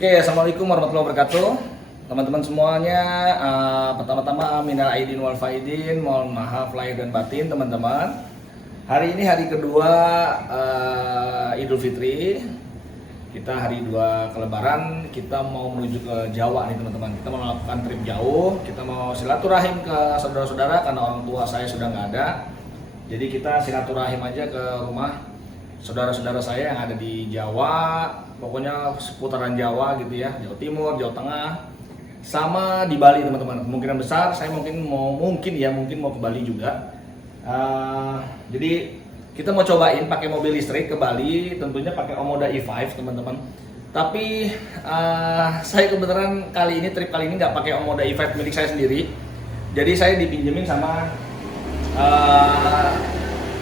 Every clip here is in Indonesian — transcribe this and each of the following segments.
Oke, assalamualaikum warahmatullahi wabarakatuh, teman-teman semuanya. Pertama-tama minal aidin wal faidin, mohon maaf lahir dan batin teman-teman. Hari ini hari kedua Idul Fitri. Kita hari 2 Kelebaran, kita mau menuju ke Jawa nih teman-teman. Kita mau melakukan trip jauh, kita mau silaturahim ke saudara-saudara karena orang tua saya sudah nggak ada. Jadi kita silaturahim aja ke rumah saudara-saudara saya yang ada di Jawa, pokoknya seputaran Jawa gitu ya, Jawa Timur, Jawa Tengah, sama di Bali teman-teman. Kemungkinan besar saya mungkin mau ke Bali juga. Jadi kita mau cobain pakai mobil listrik ke Bali, tentunya pakai Omoda E5 teman-teman. Tapi saya kebetulan trip kali ini nggak pakai Omoda E5 milik saya sendiri. Jadi saya dipinjemin sama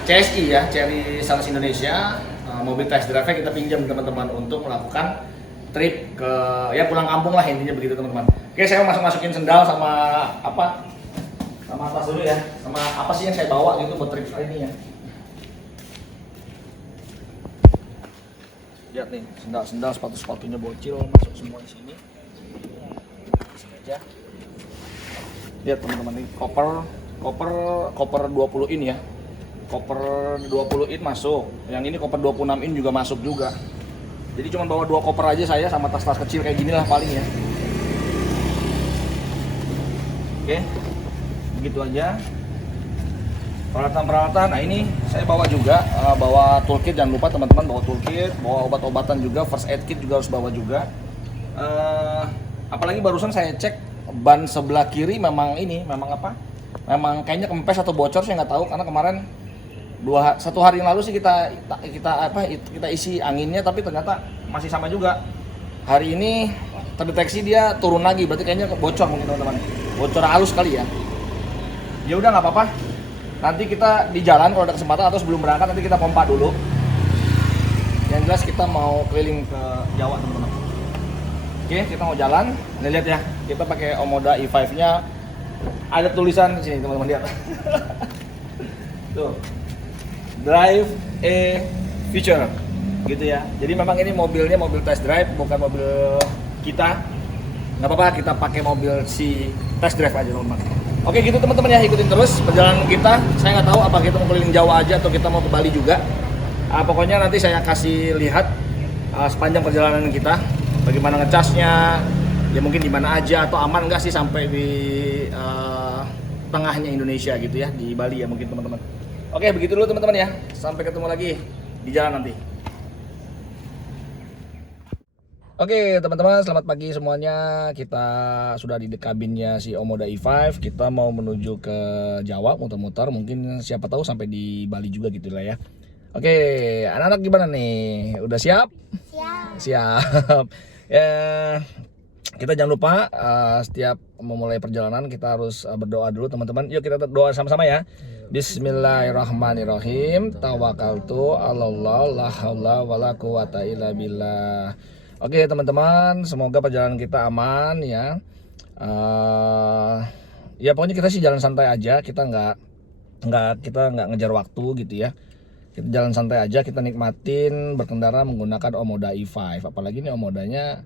CSI ya, Cherry Sales Indonesia, mobil test drive kita pinjam teman-teman untuk melakukan trip ke pulang kampung lah intinya begitu teman-teman. Oke, saya mau masukin sendal sama tas dulu ya, sama apa sih yang saya bawa gitu buat trip kali ini ya. Lihat nih, sendal sepatunya bocil masuk semua di sini. Sini aja. Lihat teman-teman, ini koper 20 in ya. Koper 20 in masuk, yang ini koper 26 in juga masuk juga. Jadi cuma bawa 2 koper aja saya sama tas-tas kecil kayak gini lah paling ya. Oke, begitu aja peralatan. Nah ini saya bawa juga, bawa toolkit, jangan lupa teman-teman, bawa toolkit, bawa obat-obatan juga, first aid kit juga harus bawa juga. Apalagi barusan saya cek ban sebelah kiri memang kayaknya kempes atau bocor, saya nggak tahu karena kemarin 1 hari yang lalu sih kita isi anginnya, tapi ternyata masih sama juga. Hari ini terdeteksi dia turun lagi, berarti kayaknya bocor mungkin teman-teman, bocor halus kali ya. Ya udah nggak apa-apa, nanti kita di jalan kalau ada kesempatan atau sebelum berangkat nanti kita pompa dulu. Yang jelas kita mau keliling ke Jawa teman-teman. Oke, kita mau jalan. Nih lihat ya, kita pakai Omoda E5 nya, ada tulisan di sini teman-teman, lihat. Tuh, drive a future gitu ya. Jadi memang ini mobilnya mobil test drive, bukan mobil kita. Nggak apa-apa, kita pakai mobil si test drive aja teman-teman. Oke gitu teman-teman ya, ikutin terus perjalanan kita. Saya nggak tahu apa kita mau keliling Jawa aja atau kita mau ke Bali juga. Pokoknya nanti saya kasih lihat sepanjang perjalanan kita bagaimana ngecasnya, ya mungkin di mana aja atau aman nggak sih sampai di tengahnya Indonesia gitu ya, di Bali ya mungkin teman-teman. Oke, begitu dulu teman-teman ya. Sampai ketemu lagi di jalan nanti. Oke, teman-teman, selamat pagi semuanya. Kita sudah di kabinnya si Omoda E5. Kita mau menuju ke Jawa, muter-muter. Mungkin siapa tahu sampai di Bali juga gitu lah ya. Oke, anak-anak gimana nih? Udah siap? Siap. Ya, kita jangan lupa setiap memulai perjalanan kita harus berdoa dulu teman-teman. Yuk kita berdoa sama-sama ya. Bismillahirrahmanirrahim. Tawakkaltu 'alallah, la haula wala quwata illa billah. Oke teman-teman, semoga perjalanan kita aman ya. Ya pokoknya kita sih jalan santai aja. Kita nggak ngejar waktu gitu ya. Kita jalan santai aja, kita nikmatin berkendara menggunakan Omoda E5. Apalagi ini Omodanya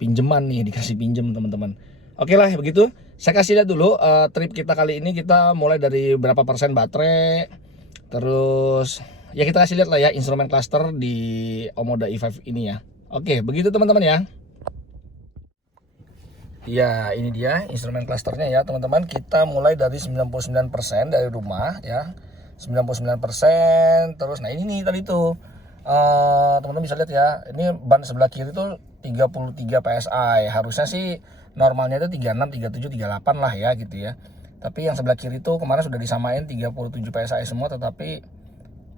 pinjeman nih, dikasih pinjem teman-teman. Oke lah begitu. Saya kasih lihat dulu trip kita kali ini, kita mulai dari berapa persen baterai. Terus ya kita kasih lihat lah ya instrumen cluster di Omoda E5 ini ya. Oke, begitu teman-teman ya. Ya, ini dia instrumen clusternya ya teman-teman. Kita mulai dari 99% dari rumah ya. 99%. Terus nah ini nih tadi tuh teman-teman bisa lihat ya. Ini ban sebelah kiri tuh 33 PSI. Harusnya sih normalnya itu 36, 37, 38 lah ya gitu ya. Tapi yang sebelah kiri tuh kemarin sudah disamain 37 PSI semua, tetapi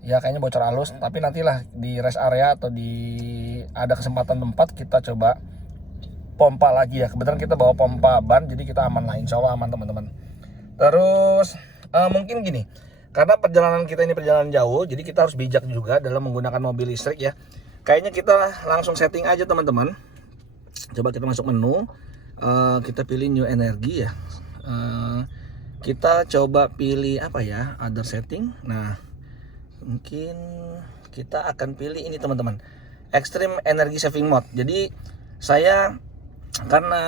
ya kayaknya bocor halus. Tapi nantilah di rest area atau ada kesempatan tempat kita coba pompa lagi ya. Kebetulan kita bawa pompa ban, jadi kita aman lah, insya Allah aman teman-teman. Terus mungkin gini, karena perjalanan kita ini perjalanan jauh, jadi kita harus bijak juga dalam menggunakan mobil listrik ya. Kayaknya kita langsung setting aja teman-teman. Coba kita masuk menu, kita pilih new energy ya. Kita coba pilih apa ya, other setting. Nah mungkin kita akan pilih ini teman-teman, extreme energy saving mode. Jadi Saya karena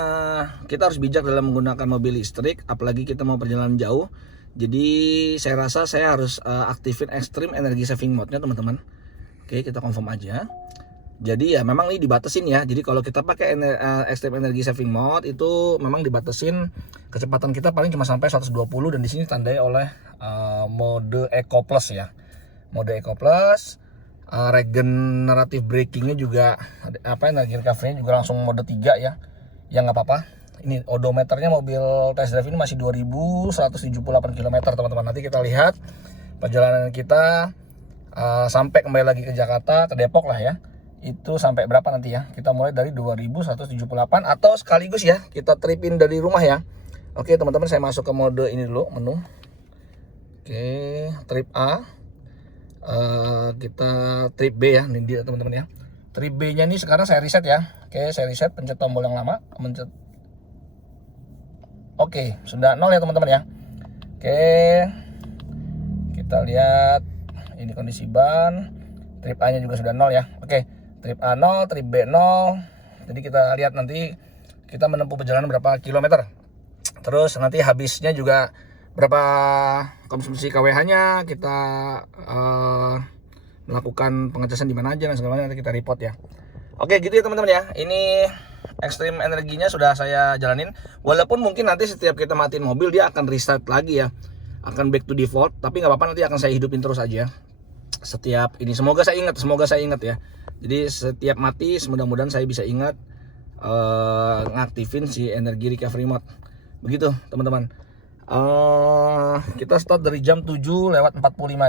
kita harus bijak dalam menggunakan mobil listrik, apalagi kita mau perjalanan jauh. Jadi saya rasa saya harus aktifin Extreme Energy Saving Mode-nya teman-teman. Oke, kita confirm aja. Jadi ya memang ini dibatasin ya. Jadi kalau kita pakai Extreme Energy Saving Mode itu memang dibatasin kecepatan kita paling cuma sampai 120, dan di sini tandai oleh mode Eco Plus ya. Mode Eco Plus, regenerative brakingnya juga energy recovery-nya juga langsung mode 3 ya. Ya nggak apa-apa. Ini odometernya mobil test drive ini masih 2178 km teman-teman. Nanti kita lihat perjalanan kita sampai kembali lagi ke Jakarta, ke Depok lah ya. Itu sampai berapa nanti ya? Kita mulai dari 2178 atau sekaligus ya kita tripin dari rumah ya. Oke teman-teman, saya masuk ke mode ini dulu, menu. Oke, trip A. Kita trip B ya, ini dia teman-teman ya. Trip B nya ini sekarang saya reset ya. Oke, saya reset, pencet tombol yang lama, pencet. Oke, sudah 0 ya teman-teman ya. Oke, kita lihat ini kondisi ban. Trip A nya juga sudah 0 ya. Oke, trip A 0, trip B 0. Jadi kita lihat nanti kita menempuh perjalanan berapa kilometer. Terus nanti habisnya juga berapa konsumsi KWH-nya, kita melakukan pengecasan di mana aja dan segala macam, nanti kita report ya. Oke, gitu ya teman-teman ya. Ini Extreme energinya sudah saya jalanin. Walaupun mungkin nanti setiap kita matiin mobil dia akan restart lagi ya. Akan back to default, tapi nggak apa-apa, nanti akan saya hidupin terus aja. Setiap ini semoga saya ingat ya. Jadi setiap mati mudah-mudahan saya bisa ingat ngaktifin si energy recovery mode. Begitu teman-teman. Kita start dari jam 7:45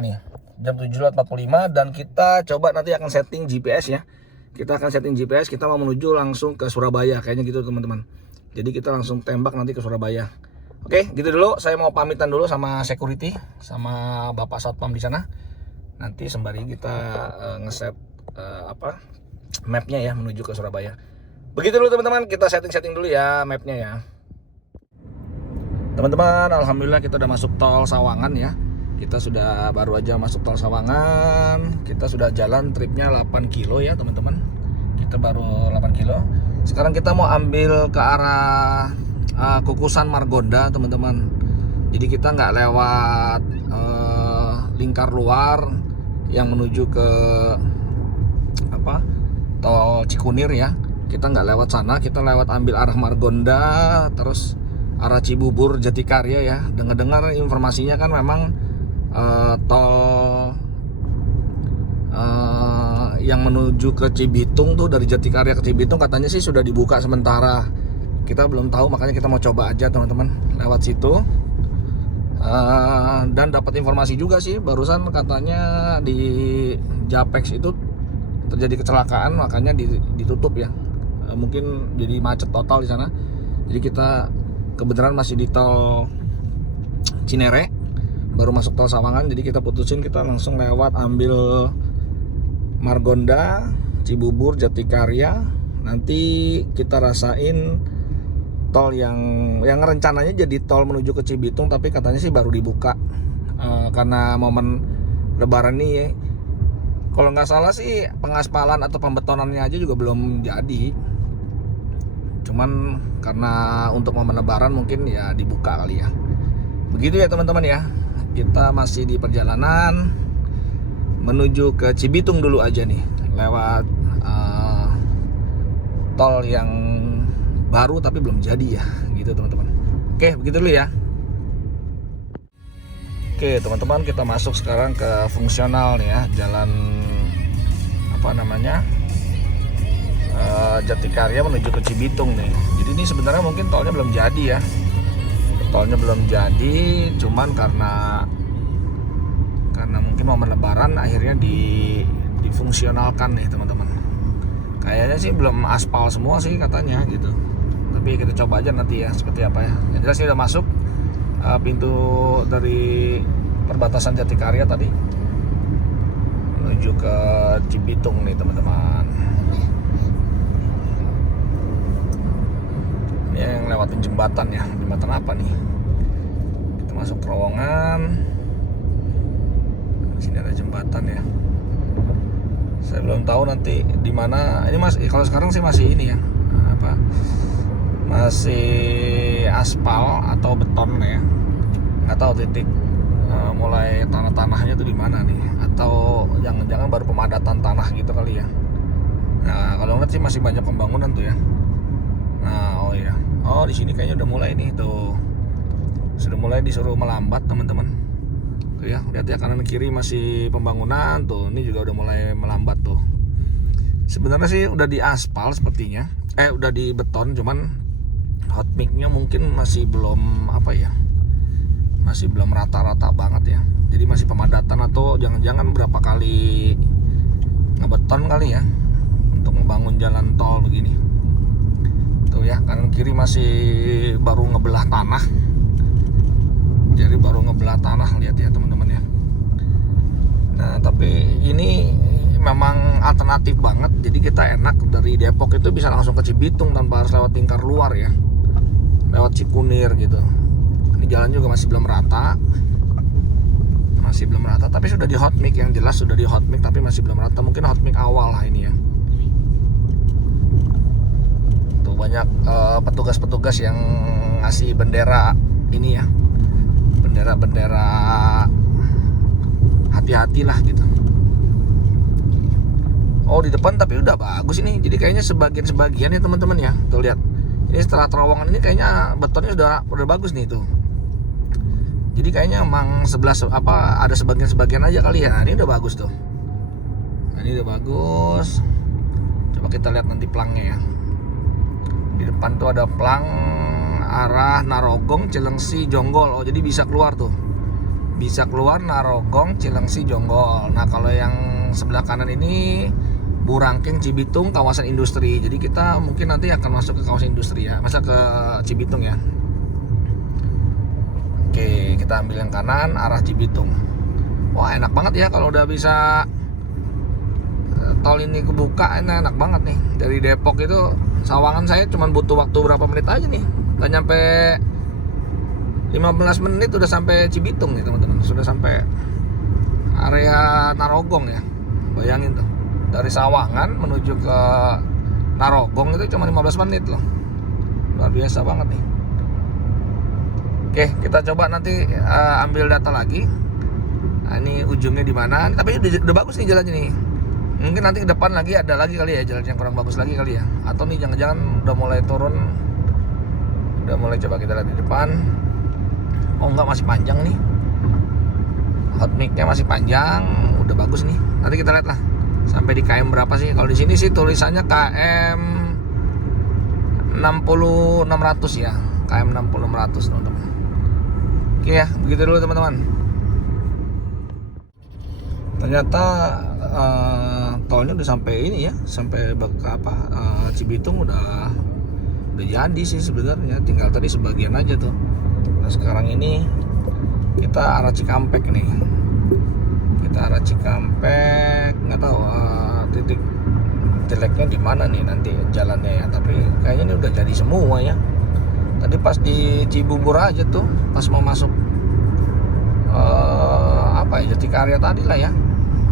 nih. Jam 7:45 dan kita coba nanti akan setting GPS ya. Kita akan setting GPS, kita mau menuju langsung ke Surabaya kayaknya gitu teman-teman. Jadi kita langsung tembak nanti ke Surabaya. Oke, gitu dulu. Saya mau pamitan dulu sama security, sama Bapak Satpam di sana. Nanti sembari kita ngeset mapnya ya menuju ke Surabaya. Begitu dulu teman-teman, kita setting dulu ya mapnya ya. Teman-teman, alhamdulillah kita udah masuk tol Sawangan ya. Kita sudah baru aja masuk tol Sawangan. Kita sudah jalan tripnya 8 kilo ya teman-teman. Kita baru 8 kilo. Sekarang kita mau ambil ke arah Kukusan Margonda teman-teman. Jadi kita nggak lewat lingkar luar yang menuju ke tol Cikunir ya. Kita nggak lewat sana, kita lewat ambil arah Margonda, terus arah Cibubur Jatikarya ya. Dengar-dengar informasinya kan memang tol yang menuju ke Cibitung tuh, dari Jatikarya ke Cibitung katanya sih sudah dibuka sementara. Kita belum tahu, makanya kita mau coba aja teman-teman lewat situ. Dan dapat informasi juga sih barusan katanya di Japex itu terjadi kecelakaan, makanya ditutup ya. Mungkin jadi macet total di sana. Jadi kita kebetulan masih di tol Cinere, baru masuk tol Sawangan. Jadi kita putusin kita langsung lewat ambil Margonda, Cibubur, Jatikarya. Nanti kita rasain tol yang rencananya jadi tol menuju ke Cibitung, tapi katanya sih baru dibuka karena momen Lebaran nih ya. Kalau nggak salah sih pengaspalan atau pembetonannya aja juga belum jadi. Cuman karena untuk momen Lebaran mungkin ya dibuka kali ya. Begitu ya teman-teman ya. Kita masih di perjalanan menuju ke Cibitung dulu aja nih, lewat tol yang baru tapi belum jadi ya, gitu teman-teman. Oke, begitu dulu ya. Oke teman-teman, kita masuk sekarang ke fungsional nih ya, jalan Jatikarya menuju ke Cibitung nih. Jadi ini sebenarnya mungkin tolnya belum jadi ya. Tolnya belum jadi, cuman karena mungkin momen Lebaran akhirnya difungsionalkan nih teman-teman. Kayaknya sih belum aspal semua sih katanya gitu. Tapi kita coba aja nanti ya seperti apa ya. Yang jelas ini udah masuk pintu dari perbatasan Jatikarya tadi menuju ke Cibitung nih teman-teman. Ini yang lewatin jembatan ya. Jembatan apa nih? Kita masuk terowongan. Sini ada jembatan ya. Saya belum tahu nanti di mana. Ini kalau sekarang sih masih ini ya, masih aspal atau beton ya, nggak tahu titik mulai tanahnya tuh di mana nih, atau jangan-jangan baru pemadatan tanah gitu kali ya. Nah kalau ngeliat sih masih banyak pembangunan tuh ya. Nah oh iya, oh di sini kayaknya udah mulai nih tuh, sudah mulai disuruh melambat teman-teman. Tuh ya, lihat ya kanan kiri masih pembangunan tuh, ini juga udah mulai melambat tuh. Sebenarnya sih udah di aspal sepertinya, udah di beton, cuman hot mix-nya mungkin masih belum apa ya, masih belum rata-rata banget ya. Jadi masih pemadatan atau jangan-jangan berapa kali ngebeton kali ya untuk ngebangun jalan tol begini. Tuh ya, kanan kiri masih baru ngebelah tanah. Jadi baru ngebelah tanah, lihat ya teman-teman ya. Nah tapi ini memang alternatif banget. Jadi kita enak dari Depok itu bisa langsung ke Cibitung tanpa harus lewat Lingkar Luar ya, lewat Cikunir gitu. Ini jalan juga masih belum rata, tapi sudah di hot mix, yang jelas sudah di hot mix, tapi masih belum rata. Mungkin hot mix awal lah ini ya. Tuh banyak petugas-petugas yang ngasih bendera ini ya, bendera hati-hatilah gitu. Oh di depan tapi udah bagus ini. Jadi kayaknya sebagian ya teman-teman ya. Tuh lihat. Ini setelah terowongan ini kayaknya betonnya udah bagus nih tuh. Jadi kayaknya emang ada sebagian aja kali ya. Nah, ini udah bagus tuh. Nah, ini udah bagus. Coba kita lihat nanti pelangnya ya. Di depan tuh ada pelang arah Narogong, Cilengsi, Jonggol. Oh jadi bisa keluar tuh. Bisa keluar Narogong, Cilengsi, Jonggol. Nah kalau yang sebelah kanan ini Burangkeng, Cibitung, kawasan industri. Jadi kita mungkin nanti akan masuk ke kawasan industri ya, masa ke Cibitung ya. Oke, kita ambil yang kanan arah Cibitung. Wah enak banget ya kalau udah bisa tol ini kebuka, ini enak banget nih. Dari Depok itu Sawangan saya cuma butuh waktu berapa menit aja nih. Gak nyampe 15 menit udah sampai Cibitung nih teman-teman. Sudah sampai area Narogong ya. Bayangin tuh, dari Sawangan menuju ke Narogong itu cuma 15 menit loh. Luar biasa banget nih. Oke, kita coba nanti ambil data lagi. Nah, ini ujungnya di mana? Tapi udah bagus nih jalannya nih. Mungkin nanti ke depan lagi ada lagi kali ya jalan yang kurang bagus lagi kali ya. Atau nih jangan-jangan udah mulai turun. Udah mulai, coba kita lihat di depan. Oh enggak, masih panjang nih. Hot mix-nya masih panjang, udah bagus nih. Nanti kita lihat lah sampai di KM berapa sih. Kalau di sini sih tulisannya KM 60 600 ya. KM 60 600 teman-teman. Oke ya, begitu dulu teman-teman. Ternyata tolnya udah sampai ini ya, sampai Cibitung udah jadi sih sebenarnya. Tinggal tadi sebagian aja tuh. Nah sekarang ini kita arah Cikampek nih. Kita arah Cikampek, nggak tahu titik jeleknya di mana nih nanti jalannya ya. Tapi kayaknya ini udah jadi semua ya. Tadi pas di Cibubur aja tuh, pas mau masuk Jatikarya tadi lah ya,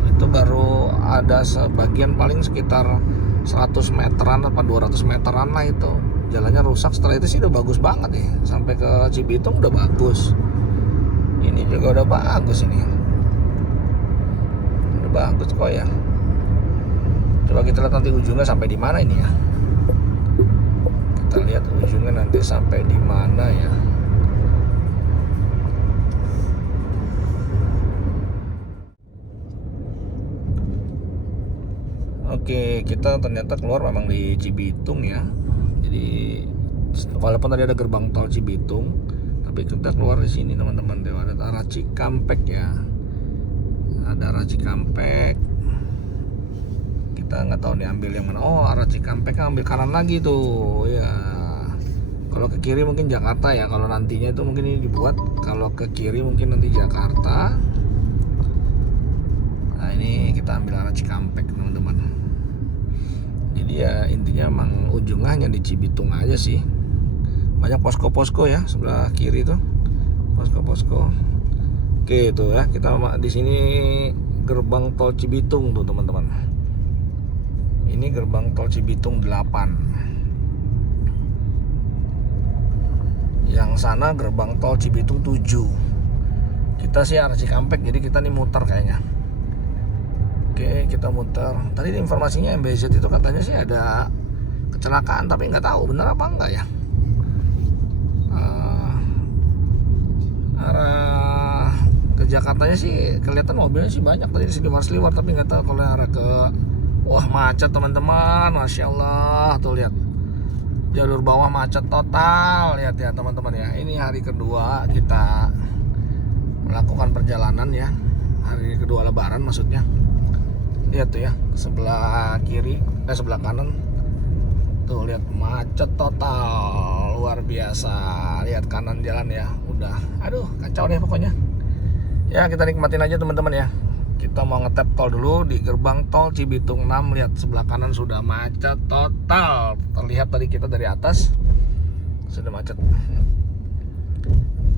itu baru ada sebagian paling sekitar 100 meteran atau 200 meteran lah itu. Jalannya rusak, setelah itu sih udah bagus banget nih. Sampai ke Cibitung udah bagus. Ini juga udah bagus ini. Udah bagus kok ya. Coba kita lihat nanti ujungnya sampai di mana ini ya. Kita lihat ujungnya nanti sampai di mana ya. Oke, kita ternyata keluar memang di Cibitung ya. Jadi walaupun tadi ada gerbang tol Cibitung, tapi kita keluar di sini teman-teman. Ada arah Cikampek ya. Ada arah Cikampek. Kita nggak tahu nih ambil yang mana. Oh, arah Cikampek ambil kanan lagi tuh ya. Kalau ke kiri mungkin Jakarta ya. Kalau nantinya itu mungkin ini dibuat. Kalau ke kiri mungkin nanti Jakarta. Nah ini kita ambil arah Cikampek teman-teman. Jadi ya intinya emang ujungnya hanya di Cibitung aja sih. Banyak posko-posko ya sebelah kiri tuh, posko-posko. Oke tuh ya, kita di sini gerbang tol Cibitung tuh teman-teman. Ini gerbang tol Cibitung 8. Yang sana gerbang tol Cibitung 7. Kita sih arah Cikampek, jadi kita nih muter kayaknya. Oke, kita muter. Tadi informasinya MBZ itu katanya sih ada kecelakaan, tapi nggak tahu benar apa enggak ya. Arah ke Jakartanya sih kelihatan mobilnya sih banyak tadi di sini seliwar, tapi nggak tahu kalau arah ke, wah macet teman-teman, masya Allah tuh lihat jalur bawah macet total, lihat ya teman-teman ya. Ini hari kedua kita melakukan perjalanan ya, hari kedua Lebaran maksudnya. Lihat tuh ya, sebelah kiri, sebelah kanan tuh lihat macet total, luar biasa. Lihat kanan jalan ya, udah, aduh kacau deh pokoknya. Ya kita nikmatin aja teman-teman ya. Kita mau ngetap tol dulu di gerbang tol Cibitung 6. Lihat sebelah kanan sudah macet total. Terlihat tadi kita dari atas sudah macet.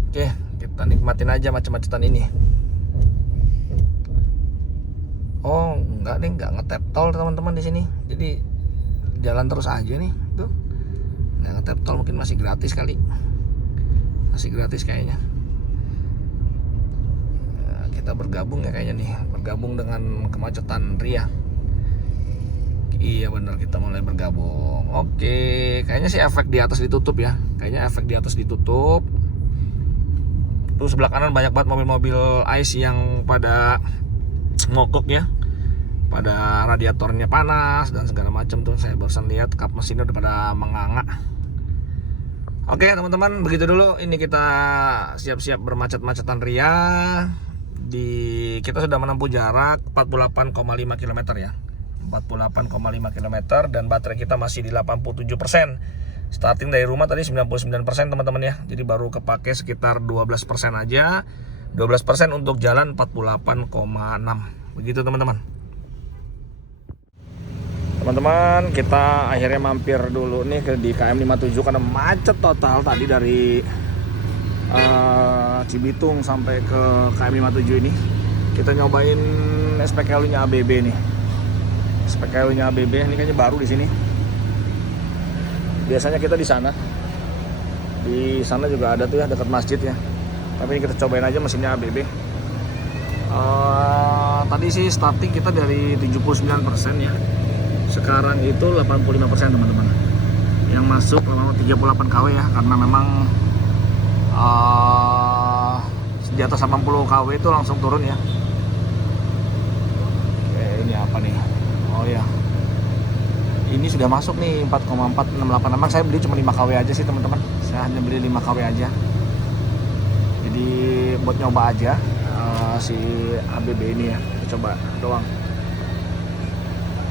Oke, kita nikmatin aja macet-macetan ini. Oh, enggak nih, enggak ngetap tol teman-teman di sini. Jadi jalan terus aja nih, tuh. Nggak ngetap tol, mungkin masih gratis kali. Masih gratis kayaknya. Kita bergabung ya kayaknya nih, bergabung dengan kemacetan Ria. Iya benar, kita mulai bergabung. Oke, kayaknya sih efek di atas ditutup ya. Kayaknya efek di atas ditutup. Terus sebelah kanan banyak banget mobil-mobil ICE yang pada mogok ya. Pada radiatornya panas dan segala macam tuh. Saya barusan lihat kap mesinnya udah pada menganga. Oke teman-teman, begitu dulu. Ini kita siap-siap bermacet-macetan Ria. Kita sudah menempuh jarak 48,5 km ya, 48,5 km, dan baterai kita masih di 87%. Starting dari rumah tadi 99% teman-teman ya. Jadi baru kepake sekitar 12% aja. 12% untuk jalan 48,6. Begitu teman-teman. Teman-teman, kita akhirnya mampir dulu nih di KM 57 karena macet total tadi dari Cibitung sampai ke KM 57 ini. Kita nyobain SPKLU-nya ABB nih. SPKLU-nya ABB ini kayaknya baru di sini. Biasanya kita di sana. Di sana juga ada tuh ya, dekat masjid ya. Tapi ini kita cobain aja mesinnya ABB. Tadi sih starting kita dari 79% ya. Sekarang itu 85% teman-teman. Yang masuk 38 kW ya, karena memang di atas 80 kW itu langsung turun ya. Oke, ini apa nih? Oh ya, ini sudah masuk nih 4,468. Memang saya beli cuma 5 kW aja sih teman-teman. Saya hanya beli 5 kW aja. Jadi buat nyoba aja si ABB ini ya. Kita coba doang.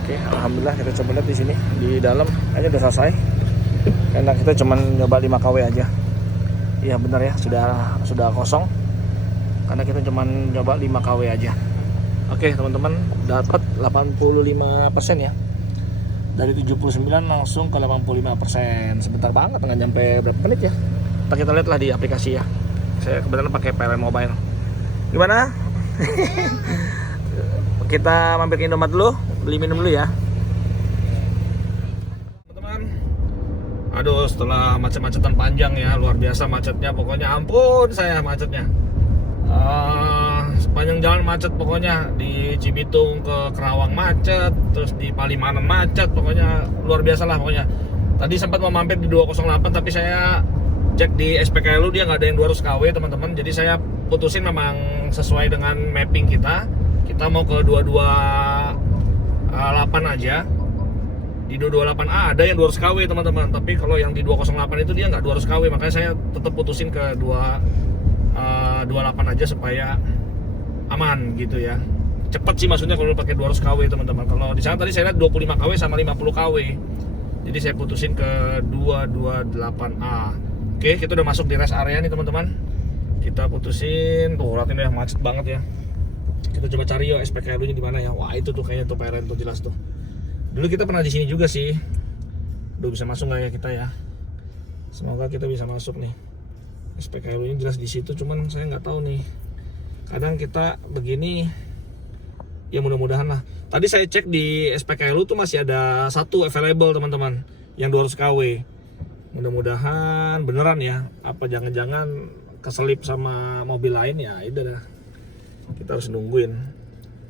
Oke, alhamdulillah kita coba lihat di sini di dalam kayaknya udah selesai. Karena kita cuma nyoba 5 kW aja. Iya benar ya, sudah kosong. Karena kita cuma nyoba 5 kW aja. Oke teman-teman, dapat 85% ya. Dari 79 langsung ke 85%. Sebentar banget, nggak nyampe berapa menit ya. Kita lihat lah di aplikasi ya. Saya kebetulan pakai PLN Mobile. Gimana? Kita mampir ke Indomaret dulu, beli minum dulu ya. Aduh, setelah macet-macetan panjang ya, luar biasa macetnya, pokoknya ampun saya macetnya. Sepanjang jalan macet pokoknya, di Cibitung ke Kerawang macet, terus di Palimanan macet, pokoknya luar biasa lah pokoknya. Tadi sempat mau mampir di 208 tapi saya cek di SPKLU dia nggak ada yang 200 kW teman-teman. Jadi saya putusin memang sesuai dengan mapping kita mau ke 228 aja. Di 228A ada yang 200 kW teman-teman, tapi kalau yang di 208 itu dia nggak 200 kW, makanya saya tetap putusin ke 28 aja supaya aman gitu ya. Cepet sih maksudnya kalau pakai 200 kW teman-teman. Kalau di sana tadi saya lihat 25 kW sama 50 kW. Jadi saya putusin ke 228A. Oke, kita udah masuk di rest area nih teman-teman. Kita putusin, tuh lihat ini macet banget ya. Kita coba cari yuk SPKLU-nya di mana ya. Wah, itu tuh kayaknya tuh PLN tuh jelas tuh. Dulu kita pernah di sini juga sih. Duh, bisa masuk nggak ya kita ya? Semoga kita bisa masuk nih. SPKLU-nya jelas di situ, cuman saya nggak tahu nih. Kadang kita begini, ya mudah-mudahan lah. Tadi saya cek di SPKLU tuh masih ada satu available teman-teman, yang 200 kW. Mudah-mudahan beneran ya, apa jangan-jangan keselip sama mobil lain ya, itu dah. Kita harus nungguin.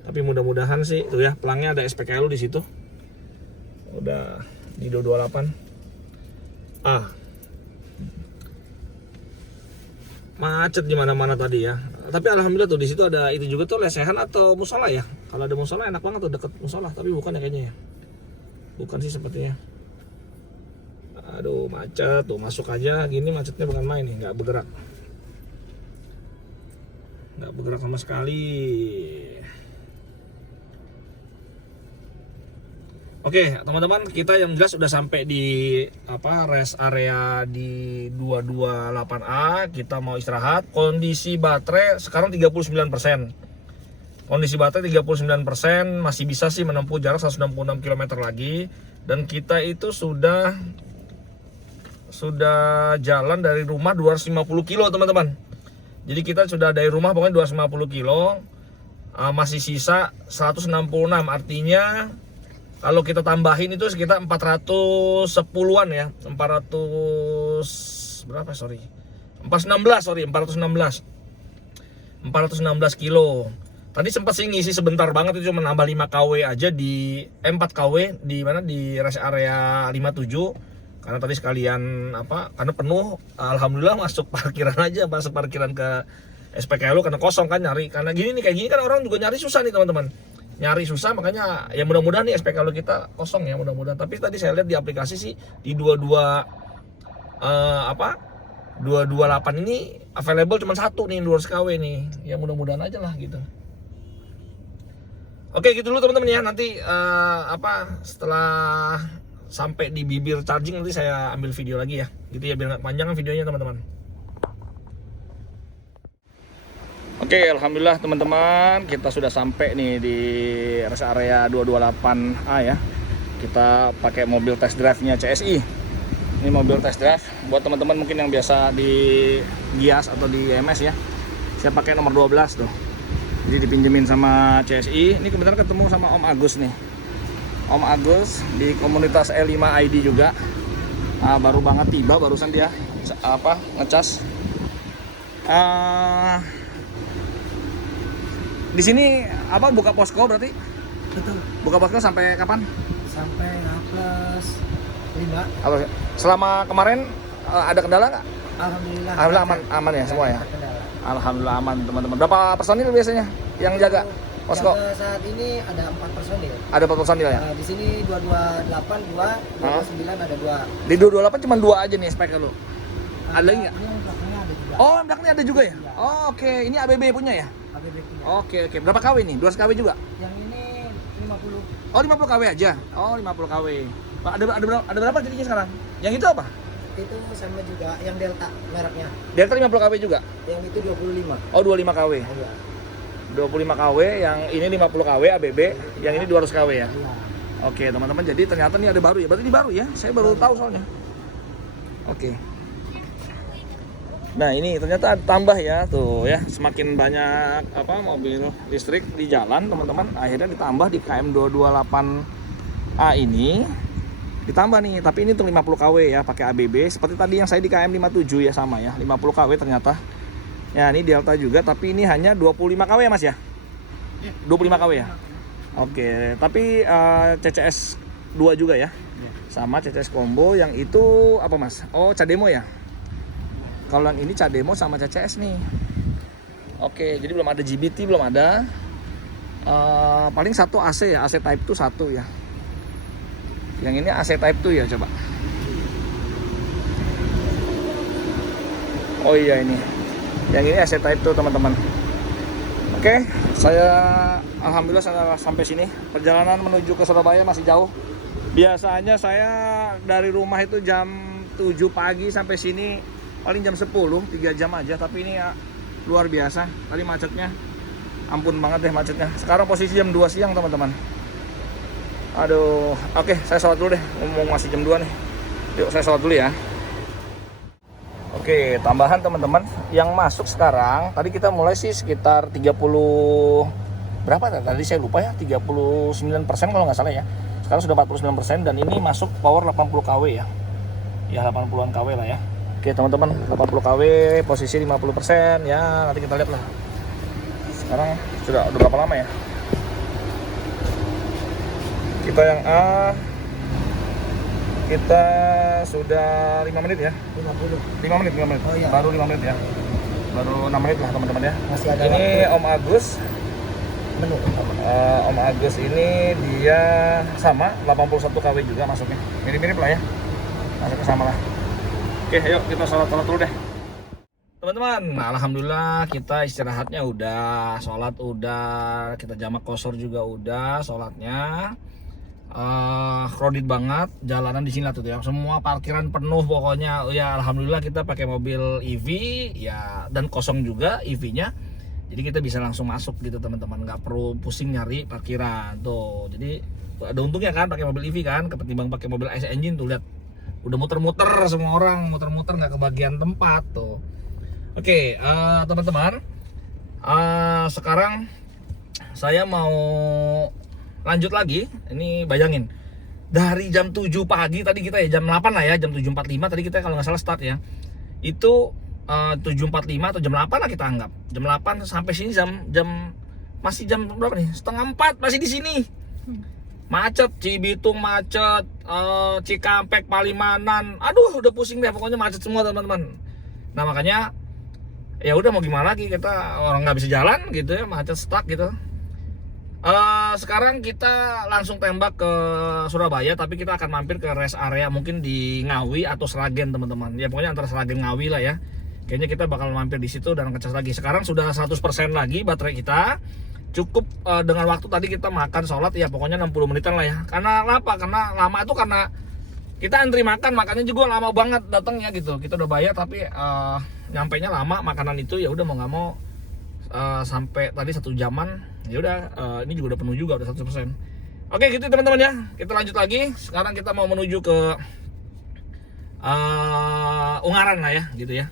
Tapi mudah-mudahan sih, tuh ya, pelangnya ada SPKLU di situ. Udah di 228. Macet di mana-mana tadi ya. Tapi alhamdulillah tuh di situ ada itu juga tuh, lesehan atau musola ya. Kalau ada musola enak banget tuh, deket musola, tapi bukan ya kayaknya ya. Bukan sih sepertinya. Aduh, macet tuh, masuk aja gini macetnya bukan main nih, nggak bergerak sama sekali. Oke teman-teman, kita yang jelas udah sampai di rest area di 228A. Kita mau istirahat. Kondisi baterai sekarang 39%. Kondisi baterai 39%, masih bisa sih menempuh jarak 166 km lagi. Dan kita itu sudah jalan dari rumah 250 kilo teman-teman. Jadi kita sudah dari rumah pokoknya 250 kilo. Masih sisa 166, artinya kalau kita tambahin itu sekitar 410-an ya. 416 kilo. Tadi sempat sih ngisi sebentar banget, itu cuma nambah 5 kW aja di 4 kW di mana di rest area 57. Karena tadi sekalian karena penuh, alhamdulillah masuk parkiran aja, masuk parkiran ke SPKLU karena kosong kan, nyari. Karena gini nih, kayak gini kan orang juga nyari susah nih teman-teman. Nyari susah, makanya ya mudah-mudahan nih SPKLU kita kosong ya, mudah-mudahan. Tapi tadi saya lihat di aplikasi sih di 228 ini available cuma satu nih, 200 kW nih. Ya mudah-mudahan aja lah gitu. Oke, gitu dulu teman-teman ya. Nanti setelah sampai di bibir charging nanti saya ambil video lagi ya. Gitu ya, biar nggak panjang videonya teman-teman. Oke, alhamdulillah teman-teman, kita sudah sampai nih di rest area 228A ya. Kita pakai mobil test drive-nya CSI. Ini mobil test drive buat teman-teman mungkin yang biasa di Gias atau di MS ya. Saya pakai nomor 12 tuh. Jadi dipinjemin sama CSI. Ini kebetulan ketemu sama Om Agus nih. Om Agus di komunitas L5 ID juga. Baru banget tiba, barusan dia ngecas. Di sini buka posko berarti? Betul. Buka posko sampai kapan? Sampai +5. Selama kemarin ada kendala nggak? Alhamdulillah. Alhamdulillah aman ya semua ya. Kendala. Alhamdulillah aman teman-teman. Berapa personil biasanya yang jaga posko? Saat ini ada 4 personil. Ada 4 personil ya? Di sini 228 2, 229 ada 2. Di 228 cuma 2 aja nih spek lu. Ada lagi nggak? Ini yang belakangnya ada juga. Oh, belakangnya ada juga ya? Iya. Oh, oke. Ini ABB punya ya? ABB punya. Oke. Berapa kW nih? 200 kW juga? Yang ini 50. Oh, 50 kW aja. Oh, 50 kW. Ada berapa jadinya sekarang? Yang itu apa? Itu sama juga yang Delta mereknya. Delta 50 kW juga? Yang itu 25. Oh, 25 kW. Iya. 25 kW, yang ini 50 kW ABB, yang ini 200 kW ya? Iya. Oke teman-teman, jadi ternyata ini ada baru ya? Berarti ini baru ya? Saya baru tahu soalnya. Oke. Nah ini ternyata tambah ya, tuh ya, semakin banyak mobil listrik di jalan teman-teman. Akhirnya ditambah di KM 228A ini, ditambah nih. Tapi ini untuk 50 kW ya, pakai ABB. Seperti tadi yang saya di KM 57 ya, sama ya, 50 kW ternyata. Ya ini Delta juga, tapi ini hanya 25 kW ya mas ya? 25 kW ya? Oke, tapi CCS 2 juga ya? Sama CCS combo, yang itu apa mas? Oh, Cademo ya? Kalau yang ini Cademo sama CCS nih. Oke, jadi belum ada GBT, belum ada. Paling satu AC ya, AC Type 2 satu ya. Yang ini AC Type 2 ya, coba. Oh iya ini. Yang ini AC Type 2 teman-teman. Oke, saya alhamdulillah sampai sini. Perjalanan menuju ke Surabaya masih jauh. Biasanya saya dari rumah itu jam 7 pagi sampai sini paling jam 10, 3 jam aja. Tapi ini ya, luar biasa. Tadi macetnya, ampun banget deh macetnya. Sekarang posisi jam 2 siang teman-teman. Aduh, oke, saya sholat dulu deh. Ngomong masih jam 2 nih. Yuk saya sholat dulu ya. Oke, tambahan teman-teman yang masuk sekarang. Tadi kita mulai sih sekitar 30 berapa tadi saya lupa ya, 39% kalau nggak salah ya. Sekarang sudah 49% dan ini masuk power 80 kW ya. ya 80-an kW lah ya. Oke teman-teman, 80 kW, posisi 50%, ya nanti kita lihat lah. Sekarang udah berapa lama ya? Kita yang A, kita sudah 5 menit ya? 5 menit. Oh, iya. Baru 5 menit ya. Baru 6 menit lah teman-teman ya. Masih ada ini waktu. Om Agus. Menu utama. Om Agus ini dia sama 81 kW juga masuknya. Mirip-mirip lah ya. Masuknya sama lah. Oke, yuk kita sholat dulu deh. Teman-teman, alhamdulillah kita istirahatnya udah, sholat udah, kita jamak qashar juga udah, sholatnya. Kredit banget jalanan di sini lah tuh ya, semua parkiran penuh pokoknya ya. Alhamdulillah kita pakai mobil EV ya, dan kosong juga EV-nya, jadi kita bisa langsung masuk gitu teman-teman, nggak perlu pusing nyari parkiran tuh. Jadi ada untungnya kan pakai mobil EV kan, ketimbang pakai mobil IC engine tuh. Lihat udah muter-muter, semua orang muter-muter nggak kebagian tempat tuh. Oke, teman-teman, sekarang saya mau lanjut lagi. Ini bayangin, dari jam 7 pagi tadi kita ya, jam 8 lah ya, jam 7.45 tadi kita kalau nggak salah start ya. Itu 7.45 atau jam 8 lah kita anggap. Jam 8 sampai sini masih jam berapa nih? Setengah 4 masih di sini. Macet, Cibitung macet, Cikampek, Palimanan. Aduh, udah pusing deh pokoknya, macet semua teman-teman. Nah, makanya ya udah mau gimana lagi, kita orang nggak bisa jalan gitu ya, macet, stuck gitu. Sekarang kita langsung tembak ke Surabaya, tapi kita akan mampir ke rest area mungkin di Ngawi atau Sragen teman-teman. Ya pokoknya antara Sragen Ngawi lah ya. Kayaknya kita bakal mampir di situ dan ngecas lagi. Sekarang sudah 100% lagi baterai kita. Cukup dengan waktu tadi kita makan sholat ya, pokoknya 60 menitan lah ya. Karena apa? Karena lama itu karena kita antri makannya juga lama banget datangnya gitu. Kita udah bayar tapi nyampainya lama, makanan itu ya udah mau nggak mau sampai tadi 1 jaman. Ya udah, ini juga udah penuh juga, udah 100%. Oke gitu teman-teman ya, kita lanjut lagi. Sekarang kita mau menuju ke Ungaran lah ya gitu ya.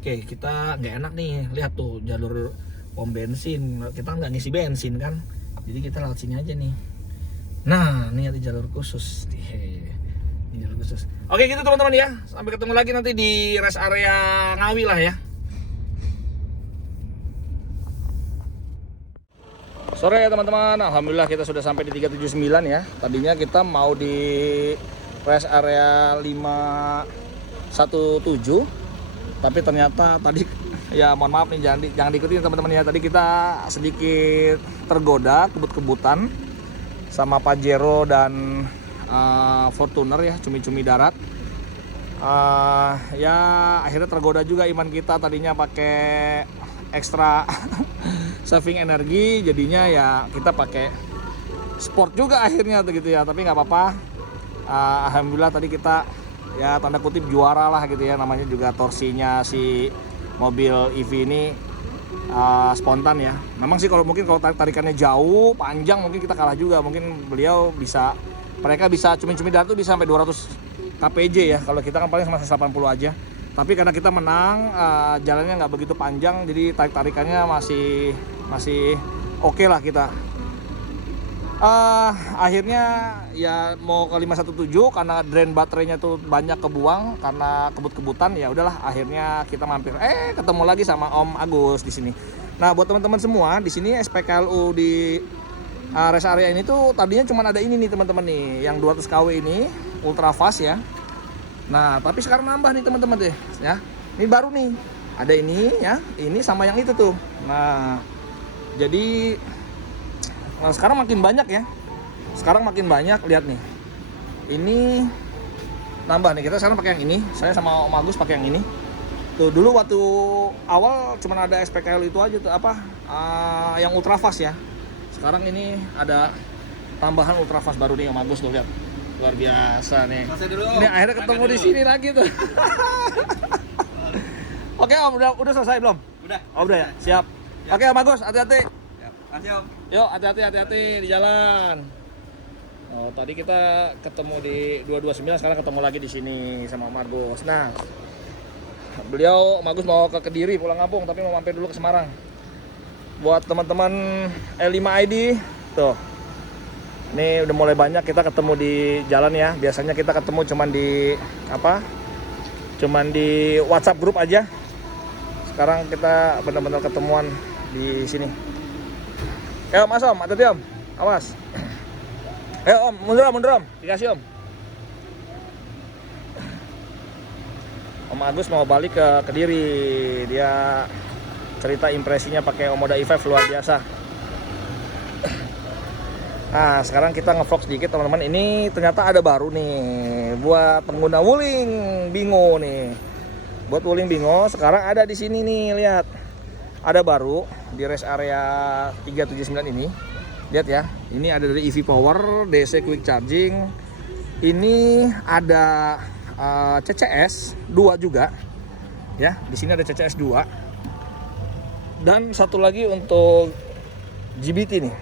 Oke, kita nggak enak nih, lihat tuh jalur pom bensin, kita nggak ngisi bensin kan, jadi kita lewat sini aja nih. Nah ini ada jalur khusus, ini jalur khusus. Oke gitu teman-teman ya, sampai ketemu lagi nanti di rest area Ngawi lah ya. Sore ya teman-teman, alhamdulillah kita sudah sampai di 379 ya. Tadinya kita mau di rest area 517, tapi ternyata tadi ya mohon maaf nih, jangan diikuti teman-teman ya. Tadi kita sedikit tergoda kebut-kebutan sama Pajero dan Fortuner ya, cumi-cumi darat. Ya akhirnya tergoda juga iman kita, tadinya pakai ekstra saving energi, jadinya ya kita pakai sport juga akhirnya gitu ya. Tapi nggak apa-apa, alhamdulillah tadi kita ya tanda kutip juara lah gitu ya. Namanya juga torsinya si mobil EV ini spontan ya. Memang sih kalau tarikannya jauh panjang mungkin kita kalah juga. Mungkin mereka bisa cumi-cumi darat tuh bisa sampai 200 kpj ya. Kalau kita kan paling masih 80 aja. Tapi karena kita menang, jalannya nggak begitu panjang, jadi tarikannya masih oke lah kita. Akhirnya ya mau ke 517 karena drain baterainya tuh banyak kebuang karena kebut-kebutan. Ya udahlah, akhirnya kita mampir. Ketemu lagi sama Om Agus di sini. Nah buat teman-teman semua di sini SPKLU di rest area ini tuh tadinya cuma ada ini nih teman-teman nih, yang 200 kW ini ultra fast ya. Nah tapi sekarang nambah nih teman-teman deh ya. Ini baru nih, ada ini ya, ini sama yang itu tuh. Nah jadi sekarang makin banyak ya. Sekarang makin banyak, lihat nih. Ini nambah nih, kita sekarang pakai yang ini. Saya sama Om Agus pakai yang ini. Tuh dulu waktu awal cuma ada SPKL itu aja tuh yang ultra fast ya. Sekarang ini ada tambahan ultra fast baru nih Om Agus tuh, lihat. Luar biasa nih. Ini akhirnya ketemu di sini lagi tuh. Oke Om, udah selesai belum? Udah. Oh udah ya, siap. Oke Om Agus, hati-hati. Makasih Om. Yuk hati-hati di jalan. Oh, tadi kita ketemu di 229, sekarang ketemu lagi di sini sama Om Agus. Nah, beliau Om Agus mau ke Kediri pulang kampung, tapi mau mampir dulu ke Semarang. Buat teman-teman L5ID, tuh. Ini udah mulai banyak kita ketemu di jalan ya. Biasanya kita ketemu cuman di cuman di WhatsApp grup aja. Sekarang kita benar-benar ketemuan di sini. Om, Mas Om, hati-hati Om, awas. Om, mundur Om, dikasih Om. Om Agus mau balik ke Kediri, dia cerita impresinya pakai Omoda E5 luar biasa. Nah, sekarang kita ngevlog sedikit teman-teman. Ini ternyata ada baru nih buat pengguna Wuling Bingo nih. Buat Wuling Bingo sekarang ada di sini nih, lihat. Ada baru di rest area 379 ini. Lihat ya, ini ada dari EV Power, DC Quick Charging. Ini ada CCS 2 juga. Ya, di sini ada CCS 2. Dan satu lagi untuk GBT nih.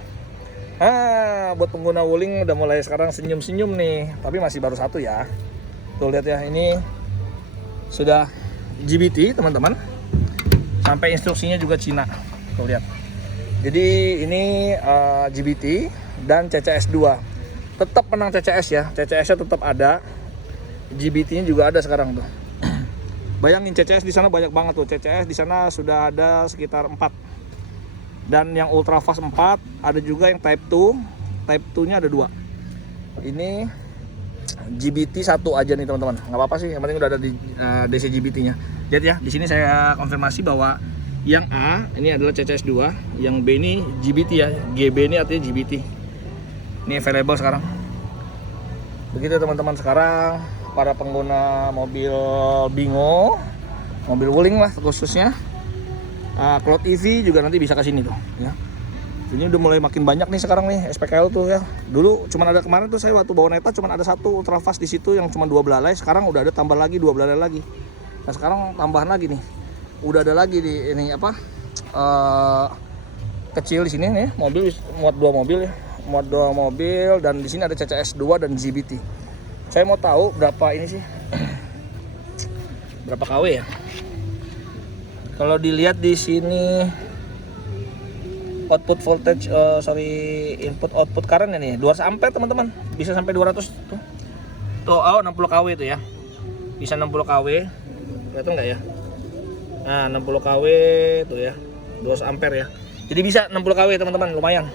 Buat pengguna Wuling udah mulai sekarang senyum-senyum nih, tapi masih baru satu ya. Tuh lihat ya, ini sudah GBT teman-teman. Sampai instruksinya juga Cina. Tuh lihat. Jadi ini GBT dan CCS 2. Tetap menang CCS ya. CCS-nya tetap ada. GBT-nya juga ada sekarang tuh. Bayangin CCS di sana banyak banget tuh. CCS di sana sudah ada sekitar 4. Dan yang ultra fast 4, ada juga yang type 2. Type 2-nya ada 2. Ini GBT 1 aja nih teman-teman. Nggak apa-apa sih, yang penting udah ada di DC GBT-nya. Lihat ya, di sini saya konfirmasi bahwa yang A ini adalah CCS 2, yang B ini GBT ya. GB ini artinya GBT. Ini available sekarang. Begitu teman-teman, sekarang para pengguna mobil Bingo, mobil Wuling lah khususnya, Cloud EV juga nanti bisa ke sini tuh ya. Ini udah mulai makin banyak nih sekarang nih SPKL tuh ya. Dulu cuma ada kemarin tuh saya waktu bawa Neta cuma ada satu ultra fast di situ yang cuma 2 belalai, sekarang udah ada tambah lagi 2 belalai lagi. Nah sekarang tambahan lagi nih. Udah ada lagi di ini apa? Kecil di sini nih, mobil muat 2 mobil ya. Muat 2 mobil dan di sini ada CCS 2 dan GBT. Saya mau tahu berapa ini sih? Berapa kW ya? Kalau dilihat di sini output voltage, input output current ini 200 ampere teman-teman, bisa sampai 200 tuh. Tuh, 60 kW itu ya. Bisa 60 kW. Kelihatan nggak ya? Nah, 60 kW tuh ya. 200 ampere ya. Jadi bisa 60 kW teman-teman, lumayan.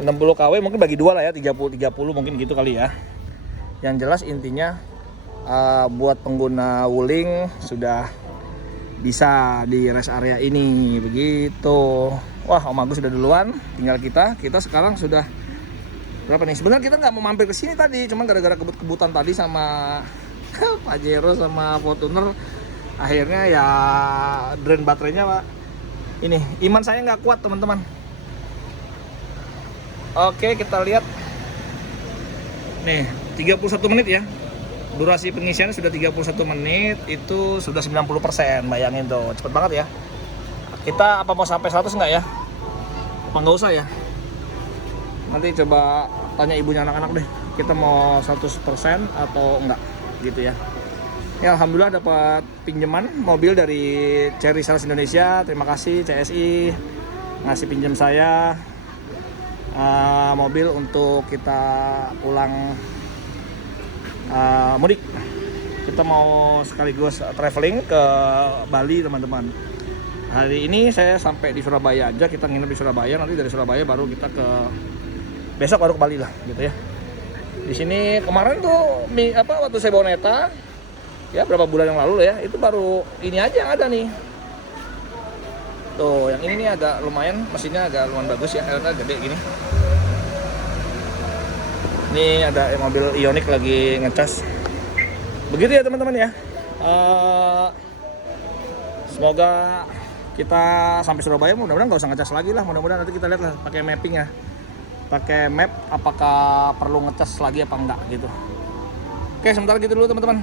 60 kW mungkin bagi 2 lah ya, 30 mungkin gitu kali ya. Yang jelas intinya buat pengguna Wuling sudah bisa di rest area ini begitu. Wah, Om Agus sudah duluan, tinggal kita sekarang sudah berapa nih? Sebenarnya kita nggak mau mampir ke sini tadi, cuma gara-gara kebut-kebutan tadi sama Pajero sama Fortuner, akhirnya ya drain baterainya Pak. Ini iman saya nggak kuat teman-teman. Oke, kita lihat nih 31 menit ya. Durasi pengisiannya sudah 31 menit, itu sudah 90%, bayangin tuh, cepet banget ya. Kita apa mau sampai 100 enggak ya? Apa nggak usah ya? Nanti coba tanya ibunya anak-anak deh, kita mau 100% atau enggak gitu ya. Ya alhamdulillah dapat pinjaman mobil dari Cherry Sales Indonesia, terima kasih CSI ngasih pinjam saya mobil untuk kita pulang mudik. Kita mau sekaligus traveling ke Bali teman-teman. Hari ini saya sampai di Surabaya aja, kita nginep di Surabaya, nanti dari Surabaya baru kita ke besok baru ke Bali lah gitu ya. Di sini kemarin tuh waktu saya bawa Neta ya berapa bulan yang lalu ya, itu baru ini aja yang ada nih. Tuh, yang ini nih agak lumayan, mesinnya agak lumayan bagus ya, elnya gede gini. Ini ada mobil Ioniq lagi ngecas. Begitu ya teman-teman ya. Semoga kita sampai Surabaya, mudah-mudahan nggak usah ngecas lagi lah. Mudah-mudahan nanti kita lihat lah pakai mapping ya. Pakai map apakah perlu ngecas lagi apa enggak gitu. Oke, sementara gitu dulu teman-teman.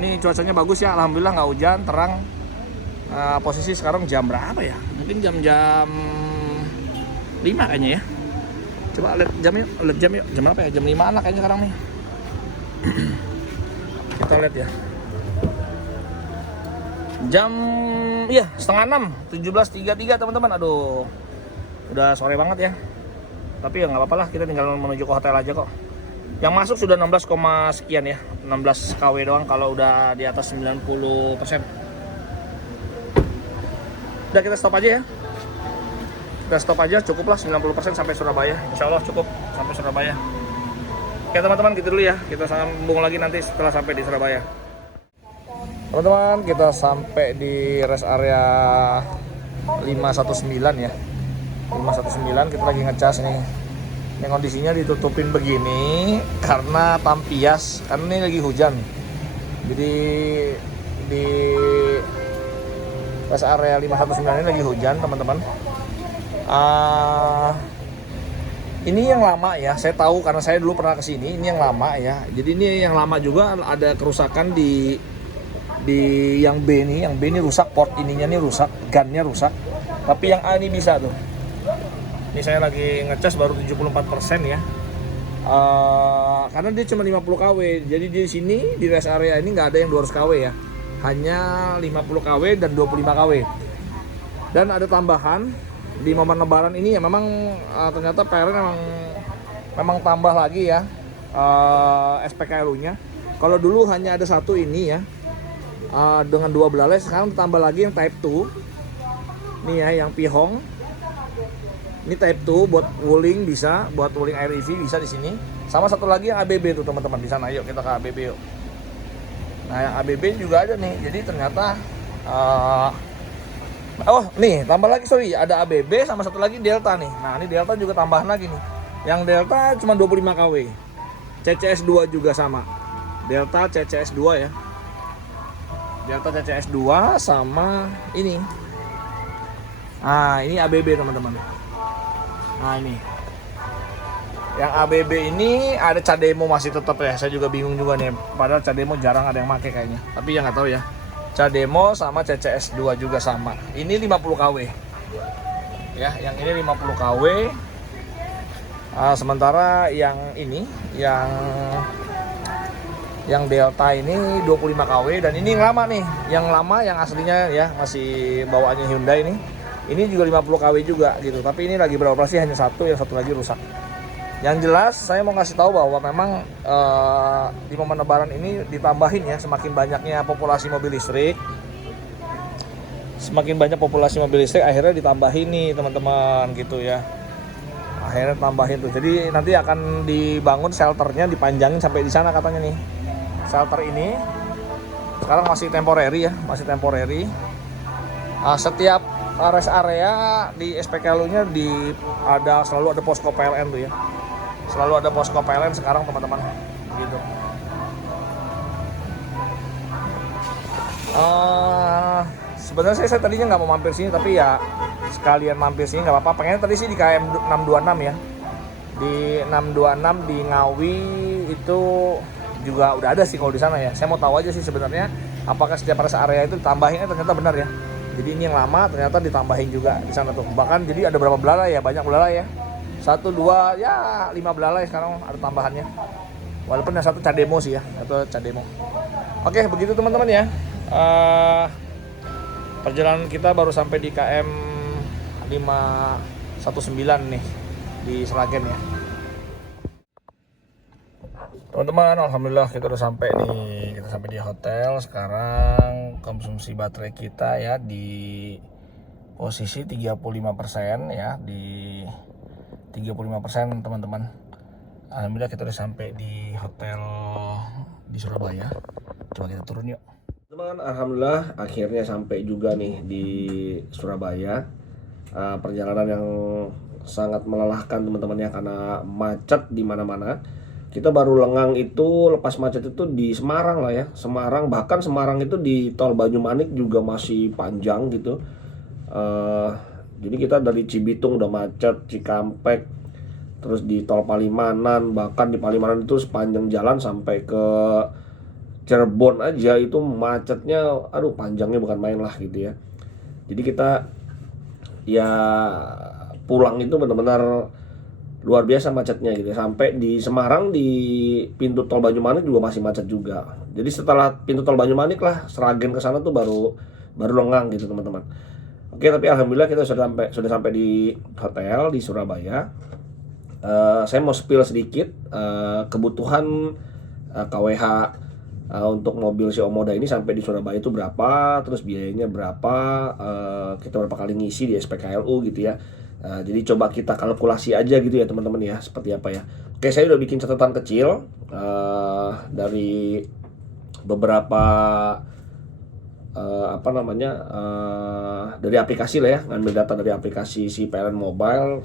Ini cuacanya bagus ya, alhamdulillah nggak hujan, terang. Posisi sekarang jam berapa ya? Mungkin jam 5 kayaknya ya. Coba lihat jam yuk, jam apa ya? Jam 5 kayaknya sekarang nih. Kita lihat ya. Jam setengah 6, 17.33 teman-teman. Aduh, udah sore banget ya. Tapi ya nggak apa-apa lah, kita tinggal menuju ke hotel aja kok. Yang masuk sudah 16, sekian ya, 16 kW doang kalau udah di atas 90%. Udah, kita stop aja ya. Kita stop aja, cukuplah 90% sampai Surabaya. Insya Allah cukup sampai Surabaya. Oke teman-teman, gitu dulu ya. Kita sambung lagi nanti setelah sampai di Surabaya. Teman-teman, kita sampai di rest area 519 ya. 519, kita lagi ngecas nih. Ini kondisinya ditutupin begini karena tampias, karena ini lagi hujan. Jadi di rest area 519 ini lagi hujan teman-teman. Ini yang lama ya, saya tahu karena saya dulu pernah kesini. Ini yang lama ya. Jadi ini yang lama juga ada kerusakan di yang B nih. Yang B ini rusak, port ininya nih rusak, gunnya rusak. Tapi yang A ini bisa tuh. Ini saya lagi ngecas baru 74% ya. Karena dia cuma 50 kW. Jadi di sini di rest area ini nggak ada yang 200 kW ya. Hanya 50 kW dan 25 kW. Dan ada tambahan di momen lebaran ini ya, memang ternyata PLN memang tambah lagi ya SPKLU-nya. Kalau dulu hanya ada satu ini ya, dengan 2 belalai, sekarang tambah lagi yang type 2. Nih ya, yang Pihong. Ini type 2 buat wooling bisa, buat wooling air EV bisa di sini. Sama satu lagi yang ABB tuh teman-teman di sana. Yuk kita ke ABB yuk. Nah, yang ABB juga ada nih. Jadi ternyata oh, nih tambah lagi, sorry, ada ABB sama satu lagi Delta nih. Nah, ini Delta juga tambahan lagi nih. Yang Delta cuma 25 kW. CCS 2 juga sama. Delta CCS 2 ya. Delta CCS 2 sama ini. Nah, ini ABB teman-teman. Nah, ini. Yang ABB ini ada Cademo masih tetap ya. Saya juga bingung juga nih. Padahal Cademo jarang ada yang pakai kayaknya. Tapi ya nggak tahu ya. Cademo sama CCS 2 juga sama. Ini 50 kW. Ya, yang ini 50 kW. Sementara yang ini, yang Delta ini 25 kW, dan ini yang lama nih. Yang lama yang aslinya ya, masih bawaannya Hyundai ini. Ini juga 50 kW juga gitu. Tapi ini lagi beroperasi hanya satu, yang satu lagi rusak. Yang jelas saya mau kasih tahu bahwa memang di momen lebaran ini ditambahin ya, semakin banyaknya populasi mobil listrik. Semakin banyak populasi mobil listrik, akhirnya ditambahin nih teman-teman gitu ya. Akhirnya tambahin tuh. Jadi nanti akan dibangun shelternya, dipanjangin sampai di sana katanya nih. Shelter ini sekarang masih temporary ya, masih temporary. Setiap rest area di SPKLU-nya selalu ada posko PLN tuh ya. Selalu ada posko PLN sekarang teman-teman gitu. Sebenarnya saya tadinya nggak mau mampir sini, tapi ya sekalian mampir sini nggak apa-apa. Pengennya tadi sih di KM 626 ya. Di 626 di Ngawi itu juga udah ada sih kalau di sana ya. Saya mau tahu aja sih sebenarnya apakah setiap rest area itu ditambahinnya, ternyata benar ya. Jadi ini yang lama ternyata ditambahin juga di sana tuh. Bahkan jadi ada berapa belalai ya? Banyak belalai ya. 1, 2, ya 5 belalai sekarang ada tambahannya. Walaupun yang satu Cademo sih ya, atau Cademo. Oke, begitu teman-teman ya. Perjalanan kita baru sampai di KM 519 nih di Sragen ya. Teman-teman, alhamdulillah kita udah sampai nih. Kita sampai di hotel. Sekarang konsumsi baterai kita ya di posisi 35% ya, di 35% teman-teman. Alhamdulillah kita udah sampai di hotel di Surabaya. Coba kita turun yuk. Teman-teman, alhamdulillah akhirnya sampai juga nih di Surabaya. Perjalanan yang sangat melelahkan teman-teman ya, karena macet di mana-mana. Kita baru lengang itu lepas macet itu di Semarang lah ya. Semarang, bahkan Semarang itu di tol Banyumanik juga masih panjang gitu. Jadi kita dari Cibitung udah macet, Cikampek, terus di tol Palimanan, bahkan di Palimanan itu sepanjang jalan sampai ke Cirebon aja itu macetnya, aduh panjangnya bukan main lah gitu ya. Jadi kita ya pulang itu benar-benar luar biasa macetnya gitu ya. Sampai di Semarang di pintu tol Banyumanik juga masih macet juga. Jadi setelah pintu tol Banyumanik lah Sragen ke sana tuh baru lengang gitu teman-teman. Oke, tapi alhamdulillah kita sudah sampai di hotel di Surabaya. Saya mau spill sedikit kebutuhan KWH untuk mobil si Omoda ini sampai di Surabaya itu berapa, terus biayanya berapa, kita berapa kali ngisi di SPKLU gitu ya. Jadi coba kita kalkulasi aja gitu ya teman-teman ya, seperti apa ya. Oke, saya udah bikin catatan kecil dari beberapa dari aplikasi lah ya, ngambil data dari aplikasi si PLN Mobile,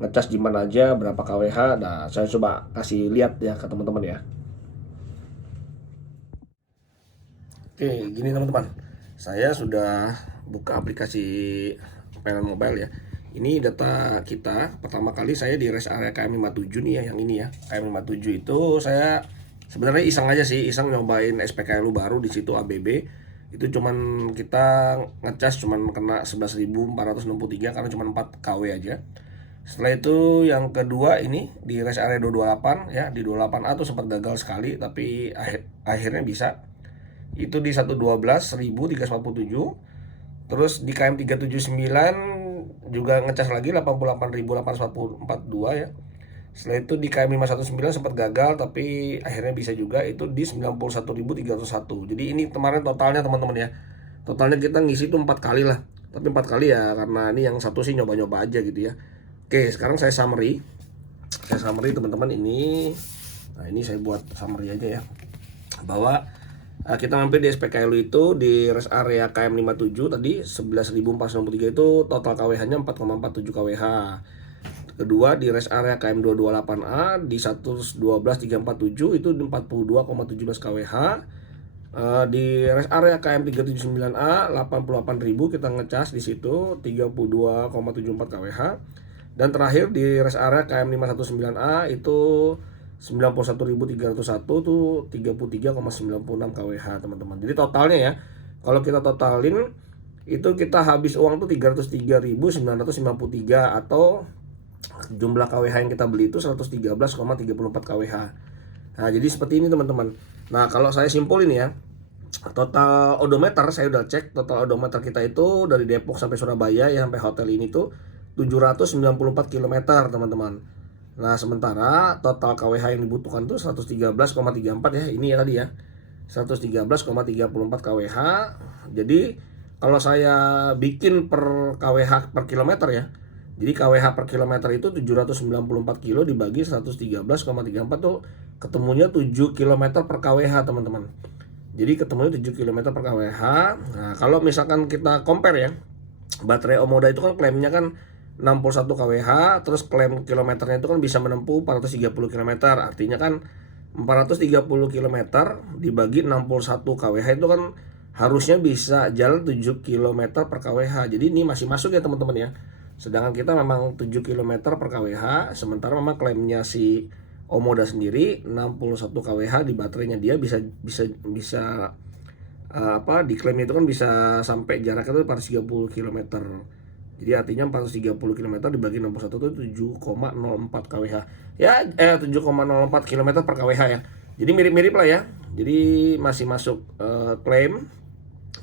ngecas di mana aja, berapa KWH. Nah, saya coba kasih lihat ya ke teman-teman ya. Oke, gini teman-teman, saya sudah buka aplikasi PLN Mobile ya. Ini data kita, pertama kali saya di rest area KM57 nih ya, yang ini ya. KM57 itu saya sebenarnya iseng aja sih, iseng nyobain SPKLU baru di situ ABB. Itu cuman kita ngecas cuman kena 11.463 karena cuma 4 kW aja. Setelah itu yang kedua ini di rest area 228 ya, di 28A tuh sempat gagal sekali tapi akhirnya bisa. Itu di 112.347. Terus di KM 379 juga ngecas lagi 88.842 ya. Setelah itu di KM 519 sempat gagal tapi akhirnya bisa juga, itu di 91.301. Jadi ini kemarin totalnya teman-teman ya. Totalnya kita ngisi itu 4 kali lah. Tapi 4 kali ya karena ini yang satu sih nyoba-nyoba aja gitu ya. Oke, sekarang saya summary. Saya summary teman-teman ini. Nah, ini saya buat summary aja ya. Bahwa kita mampir di SPKLU itu di rest area KM57 tadi 11.493 itu total KWH-nya 4,47 KWH. Kedua di rest area KM228A di 112.347 itu 42,17 KWH. Di rest area KM379A 88.000 kita ngecas di situ 32,74 KWH. Dan terakhir di rest area KM519A itu 91.301 tuh 33,96 KWH teman-teman. Jadi totalnya ya, kalau kita totalin itu kita habis uang tuh 303.953 atau jumlah KWH yang kita beli itu 113,34 KWH. Nah, jadi seperti ini teman-teman. Nah, kalau saya simpulin ya, total odometer saya udah cek, total odometer kita itu dari Depok sampai Surabaya ya, sampai hotel ini tuh 794 km teman-teman. Nah, sementara total KWH yang dibutuhkan tuh 113,34 ya, ini ya tadi ya, 113,34 KWH. Jadi kalau saya bikin per KWH per kilometer ya, jadi KWH per kilometer itu 794 kilo dibagi 113,34 tuh ketemunya 7 km per KWH teman-teman. Jadi ketemunya 7 km per KWH. Nah, kalau misalkan kita compare ya, baterai Omoda itu kan klaimnya kan 61 KWH, terus klaim kilometernya itu kan bisa menempuh 430 km. Artinya kan 430 km dibagi 61 KWH itu kan harusnya bisa jalan 7 km per KWH. Jadi ini masih masuk ya teman-teman ya. Sedangkan kita memang 7 km per KWH, sementara memang klaimnya si Omoda sendiri 61 KWH di baterainya dia bisa diklaim itu kan bisa sampai jaraknya itu 430 km. Jadi artinya 430 km dibagi 61 itu 7,04 KWH. Ya 7,04 km per KWH ya. Jadi mirip-mirip lah ya. Jadi masih masuk klaim.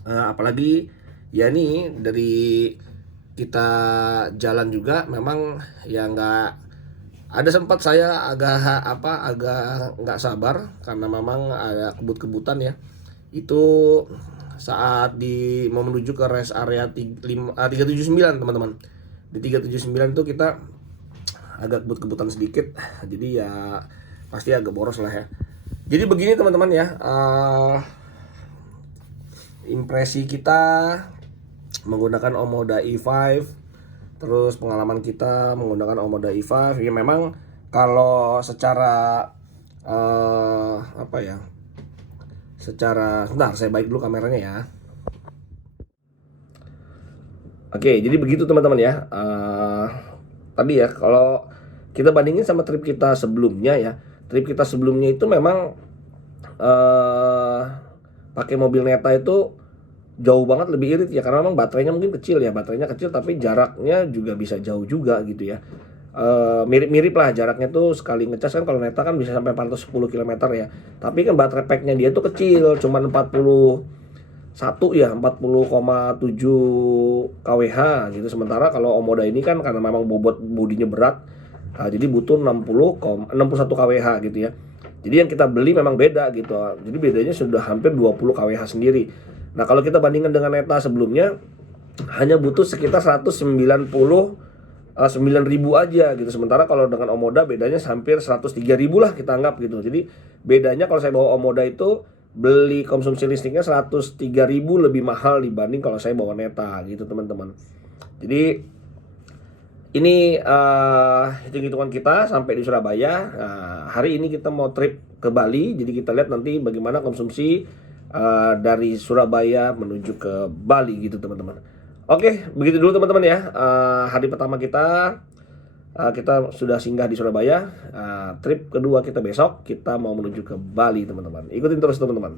Apalagi ya nih dari kita jalan juga memang ya nggak ada, sempat saya agak nggak sabar karena memang ada kebut-kebutan ya. Itu saat mau menuju ke rest area 379 teman-teman. Di 379 itu kita agak kebut-kebutan sedikit, jadi ya pasti agak boros lah ya. Jadi begini teman-teman ya, impresi kita menggunakan Omoda E5, terus pengalaman kita menggunakan Omoda E5 ya. Memang kalau secara sebentar saya balik dulu kameranya ya. Oke, jadi begitu teman-teman ya. Tadi ya kalau kita bandingin sama trip kita sebelumnya ya, trip kita sebelumnya itu memang pakai mobil Neta itu jauh banget lebih irit ya, karena memang baterainya mungkin kecil ya, baterainya kecil tapi jaraknya juga bisa jauh juga gitu ya. Mirip-mirip lah jaraknya tuh, sekali ngecas kan kalau Neta kan bisa sampai 410 km ya, tapi kan baterai packnya dia tuh kecil, cuma 40 40,7 kWh gitu. Sementara kalau Omoda ini kan karena memang bobot bodinya berat, Jadi butuh 61 kWh gitu ya. Jadi yang kita beli memang beda gitu. Jadi bedanya sudah hampir 20 kWh sendiri. Nah, kalau kita bandingkan dengan Neta sebelumnya hanya butuh sekitar 199.000 aja gitu. Sementara kalau dengan Omoda bedanya hampir 103.000 lah kita anggap gitu. Jadi bedanya kalau saya bawa Omoda itu beli konsumsi listriknya 103.000 lebih mahal dibanding kalau saya bawa Neta gitu teman-teman. Jadi ini hitung-hitungan kita sampai di Surabaya. Nah, hari ini kita mau trip ke Bali. Jadi kita lihat nanti bagaimana konsumsi dari Surabaya menuju ke Bali gitu teman-teman. Oke, begitu dulu teman-teman ya. Hari pertama kita sudah singgah di Surabaya. Trip kedua kita besok kita mau menuju ke Bali teman-teman. Ikutin terus teman-teman.